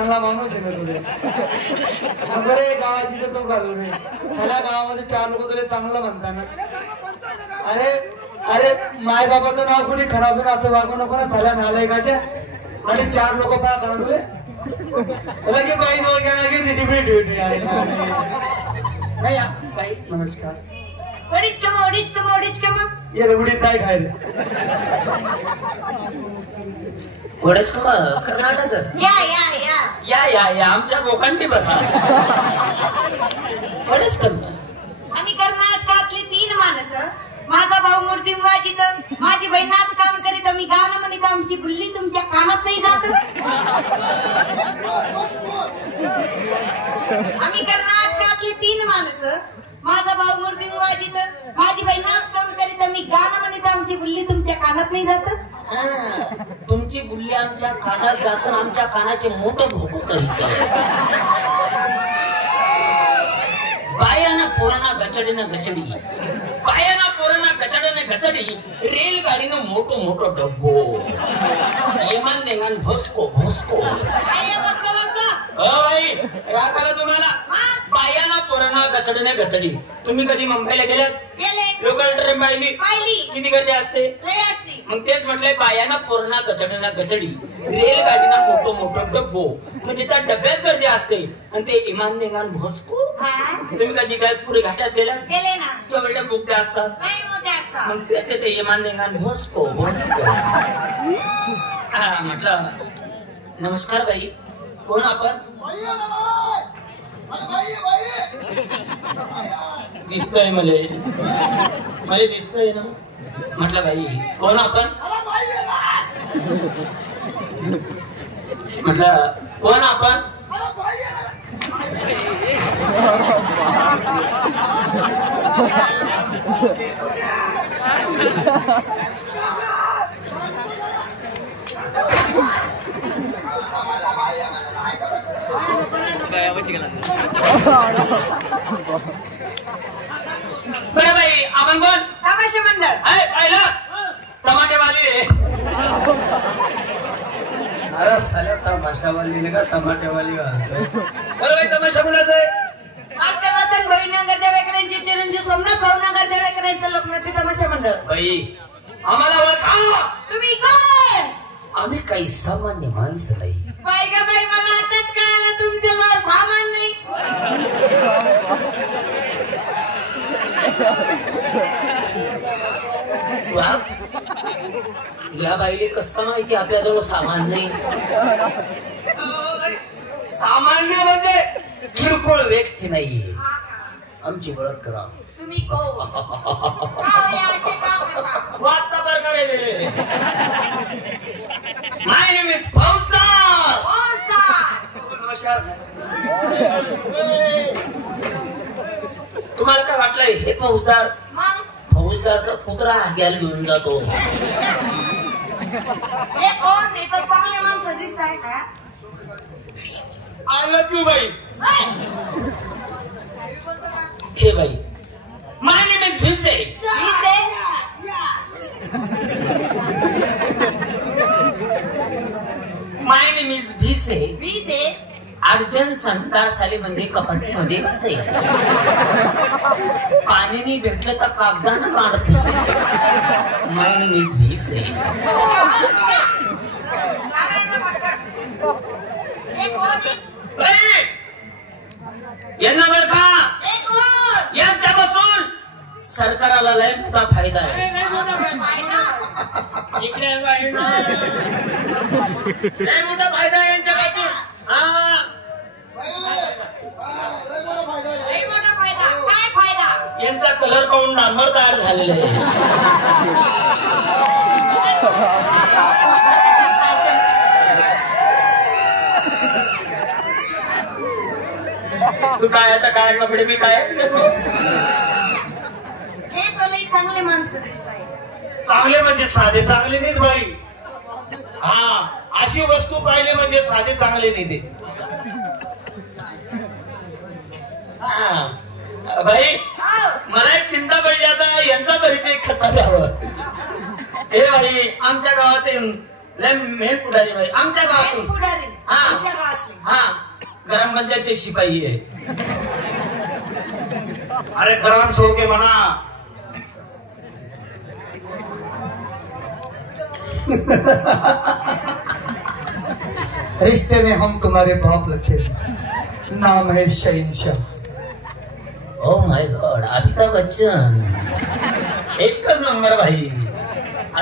चांगला माणूस आहे ना तुले बरे गावाची जर तो घालू नये साल्या गावामध्ये 4 लोक तुला चांगलं म्हणताना अरे अरे माय बाबाचं नाव कुठे खराब होईल असं वागू नको ना साल्या नालायकाच्या आणि 4 लोक पाहता तुले लगे बाई जवळ गेला की टिटी नाही बाई नमस्कार ओडीच कमा ये उडीत नाही खायला वडच कमा कर्नाटक या आमच्या बोकांडी बसा वडच कमा आम्ही कर्नाटकातली 3 माणसं माझा भाऊ मूर्ती वाजित माझी बहीण नाच काम करीत मी गाणं म्हणीत आमची बुल्ली तुमच्या कानात नाही जात आम्ही कर्नाटकातली 3 माणसं माझा भाऊ मूर्ती वाजित माझी बहीण नाच काम करीत मी गाणं म्हणीत आमची बुल्ली तुमच्या कानात नाही जात तुमची बुल्ली आमच्या कानात जात आमच्या कानाचे मोठं भोकू करीत बायाना पोरांना गचडीनं गचडी बायाना पोरांना गचडीनं गचडी रेलगाडीनं मोठं मोठं डब्बो येमान देंगान भोसको भोसको भाई राग आला तुम्हाला बायाना पोरांना गचडीने गचडी तुम्ही कधी मुंबईला गेलात लोकल ट्रेन पाहिली किती गर्दी असते मग तेच म्हटलंय बायाना पोरांना गचडीना गचडी रेलगाडीना मोठं मोठं डब्बो म्हणजे त्या डब्यात गर्दी असते आणि ते इमान देंगान भोसको तुम्ही कधी काय पुरे घाटात गेलात तेवढे मोठे असतात मग त्याचे ते इमान देंगान भोसको भोसको म्हटलं नमस्कार बाई कोण आपण दिसतंय मला दिसतंय ना म्हटलं बाई कोण आपण म्हटलं कोण आपण बरं बाई आपण कोण तमाशा मंडळ पाहिलं टमाटेवाले अरे साल्या तमाशावाली का टमाटेवाली बरं बाई तमाशा कुणाचा आहे मास्टर रतन भाई नगर देवेकरांचे चिरंजीव सोमनाथ भाऊ नगर देवेकरांचं लोकनाट्य तमाशा मंडळ बाई आम्हाला ओळखा तुम्ही कोण आम्ही काही सामान्य माणसं नाही बाई ग बाई मला आताच कळालं तुमच्याजवळ सामान नाही या बाईले कस का माहिती आपल्याजवळ सामान नाही सामान्य म्हणजे किरकोळ व्यक्ती नाहीये आमची ओळख करा तुम्ही कोण असे का करता वाचा प्रकार आहे माय नेम इज फौजदार नमस्कार तुम्हाला काय वाटलंय हे फौजदार फौजदारचा कुत्रा घ्यायला घेऊन जातो हे कोण हे तर चांगले माणसं दिसताय का आय लव्ह यू बाई हे बाई my name is Bhise my name is Bhise अर्जन संडास आले म्हणजे कपासीमध्ये बसे पाणीने भेटलं तर कागदानं गाड पुसे माय नेम इज भिसे यांना ओळखा यांच्यापासून सरकाराला लय मोठा फायदा आहे इकडे लय मोठा फायदा आहे यांच्यापासून काय फायदा यांचा कलर पाहून डांबर तयार झालेला आहे तू काय आता काय कपडे मी काय हे तुला चांगले माणसं दिसताय चांगले म्हणजे साधे चांगले नाहीत बाई हा अशी वस्तू पाहिली म्हणजे साधे चांगले नाही ते बाई मला एक चिंता पडली आता यांचा परिचय कसा द्यावा हे बाई आमच्या गावात लय मेन पुढारी बाई आमच्या गावातून. पुढारी हा. आमच्या गावातले. हा ग्रामपंचायतचे शिपाई आहे. अरे ग्राम सेवक म्हणा. रिश्ते में हम तुम्हारे बाप लगते हैं. नाम है शहंशाह. Oh my God Amitabh Bachchan. एकच नंबर भाई.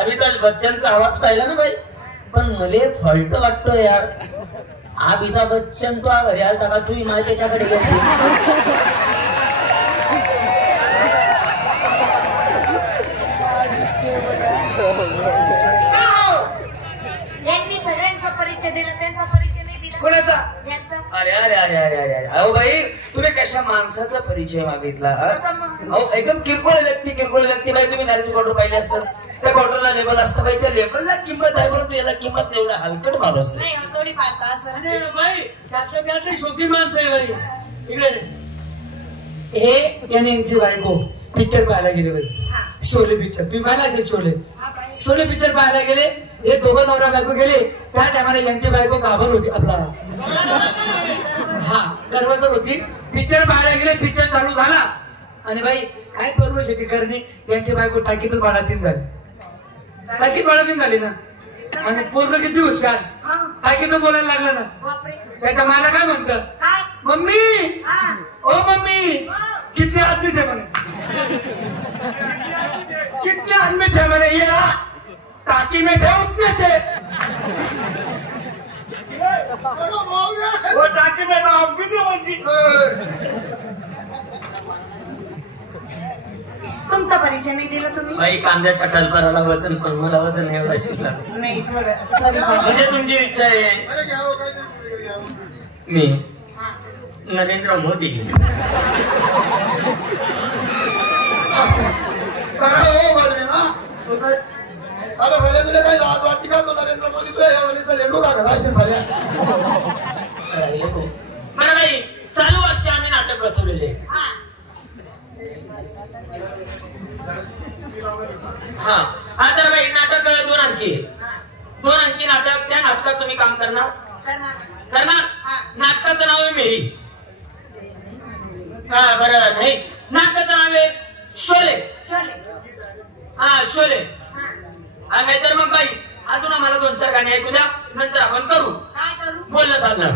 अमिताभ बच्चनचा आवाज पाहिला ना भाई. पण मले फॉल्ट वाटतो यार. अमिताभ बच्चन तो घरी आलता का तू मला त्याच्याकडे गेली. यांनी सगळ्यांचा परिचय दिला त्यांचा परिचय नाही दिला. कोणाचा? यांचा. अरे अरे अरे अरे अरे अरे अहो भाई तुम्ही कशा माणसाचा परिचय मागितला. अहो एकदम किरकोळ व्यक्ती बाई. तुम्ही दारूची क्वार्टर पाहिले असेल. त्या क्वार्टरला लेबल असतं बाई. त्या लेबलला किंमत आहे परंतु याला किंमत एवढा हलकट माणूस नाही थोडी पाहता असं. बाई त्यातले शौकीन माणसं आहे बाई. इकडे हे याने यांची बायको पिक्चर पाहायला गेले बाई. हा. शोले पिक्चर तुम्ही पाहिला असेल शोले. हा बाई. शोले पिक्चर पाहायला गेले. हे दोघं नवरा बायको गेले. त्या टायमाला यांची बायको गाभण होती. आपला हा गर्भवती होती. पिक्चर पाहायला गेले. पिक्चर चालू झाला आणि बाई काय करू शेती करणे. यांची बायको टाकीतच बाळातीन झाली. टाकीत बाळातीन झाली ना. आणि पोरग किती हुशार. टाकीतून बोलायला लागलं ना. बापरे. त्याच्या मला काय म्हणतं काय. मम्मी हा. ओ मम्मी कितने आदमी थे मैंने. कितने आदमी थे मैंने. ये टाकी में थे उतने थे. वो टाकी में तो हम भी थे बंजी. तुमचा परिचय नाही दिला तुम्ही. बाई कांद्याच्या टलपराला वजन पण मला वजन एवढा शिकला. नाही थोडं. म्हणजे तुमची इच्छा आहे. मी नरेंद्र मोदी. अरे भले तुला काही लाज वाटते का. तो नरेंद्र मोदी तुला एवढा लेंडू का घराशी झाल्या. राहिले हो. बरं बाई चालू वर्षी आम्ही नाटक बसवलेले. हा हा तर बाई नाटक 2 अंकी. 2 अंकी नाटक. त्या नाटकात तुम्ही काम करणार. नाटकाचं नाव आहे मेरी. हा बरं नाही नाटकाचं नाव आहे शोले. हा शोले. हा नाहीतर मग बाई अजून आम्हाला 2-4 गाणी ऐकू द्या. नंतर आपण करू. काय करू. बोलणं चालणार.